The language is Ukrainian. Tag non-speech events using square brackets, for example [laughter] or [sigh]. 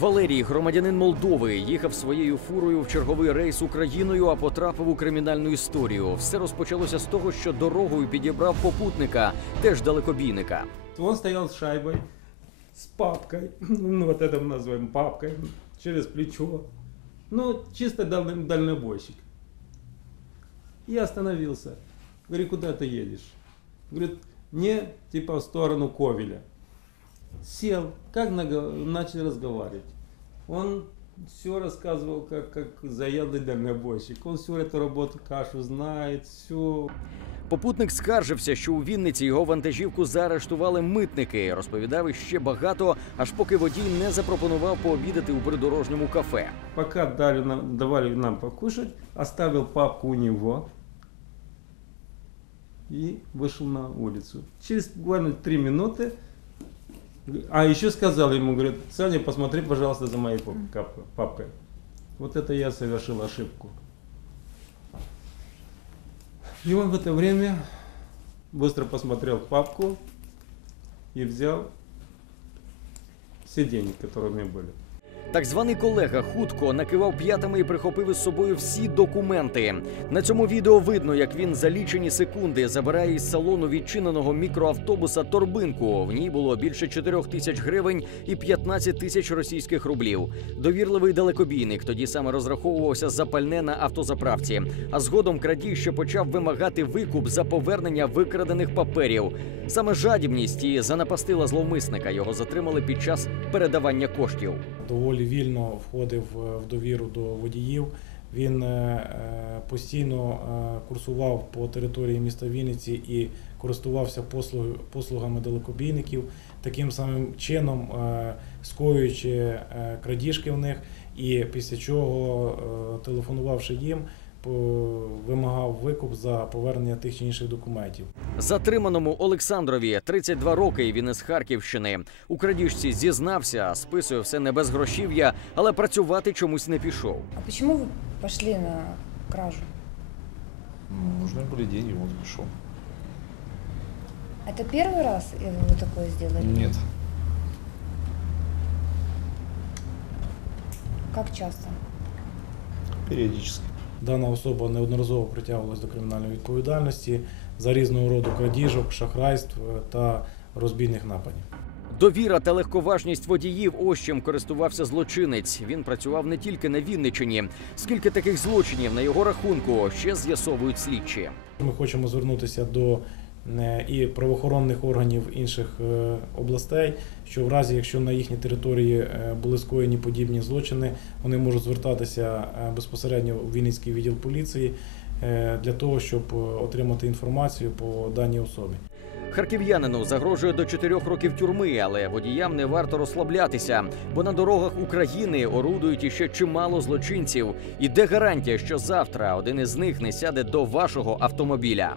Валерій, громадянин Молдови, їхав своєю фурою в черговий рейс Україною, а потрапив у кримінальну історію. Все розпочалося з того, що дорогою підібрав попутника, теж далекобійника. Он стоял с шайбой, с папкой, [clears throat] ну вот это мы называем папкой, через плечо. Ну, чисто дально- дальнобойщик. Я остановился. Говорю, куда ты едешь? Говорит, не, типа в сторону Ковеля. Сел, как наго- начали разговаривать. Он все рассказывал, как, как заядлый дальнобойщик. Он всю эту работу, кашу знает, все. Попутник скаржився, що у Вінниці його вантажівку заарештували митники. Розповідав іще багато, аж поки водій не запропонував пообідати у придорожньому кафе. Пока дали нам, давали нам покушать, оставил папку у него и вышел на улицу. Через буквально три минуты, а еще сказал ему, говорит, Саня, посмотри, пожалуйста, за моей папкой. Вот это я совершил ошибку. И он в это время быстро посмотрел папку и взял все деньги, которые у меня были. Так званий колега хутко накивав п'ятами і прихопив із собою всі документи. На цьому відео видно, як він за лічені секунди забирає із салону відчиненого мікроавтобуса торбинку. В ній було більше 4 тисяч гривень і 15 тисяч російських рублів. Довірливий далекобійник тоді саме розраховувався за пальне на автозаправці. А згодом крадій ще почав вимагати викуп за повернення викрадених паперів. Саме жадібність і занапастила зловмисника. Його затримали під час передавання коштів. доволі вільно входив е, в довіру до водіїв. Він е, е, постійно курсував по території міста Вінниці і користувався послуг- послугами далекобійників, таким самим чином скоюючи крадіжки в них, і після чого, телефонувавши їм, вимагав викуп за повернення тих чи інших документів. Затриманому Олександрові 32 роки. і Він із Харківщини. У крадіжці зізнався, списує все не без грошів'я, але працювати чомусь не пішов. А почему вы пошли на кражу? М, Нужны были деньги, вот пришел. Это первый раз э, вы такое сделали? Нет. Как часто? Периодически. Дана особа неодноразово притягувалась до кримінальної відповідальності за різного роду крадіжок, шахрайств е, та розбійних нападів. Довіра та легковажність водіїв ось чим користувався злочинець. Він працював не тільки на Вінничині. Скільки таких злочинів на його рахунку ще з'ясовують слідчі. Ми хочемо звернутися до і правоохоронних органів інших е, областей, що в разі, якщо на їхній території е, були скоєні подібні злочини, вони можуть звертатися е, безпосередньо у Вінницький відділ поліції е, для того, щоб е, отримати інформацію по даній особі. Харків'янину загрожує до 4 років тюрми, але водіям не варто розслаблятися, бо на дорогах України орудують іще чимало злочинців. І де гарантія, що завтра один із них не сяде до вашого автомобіля?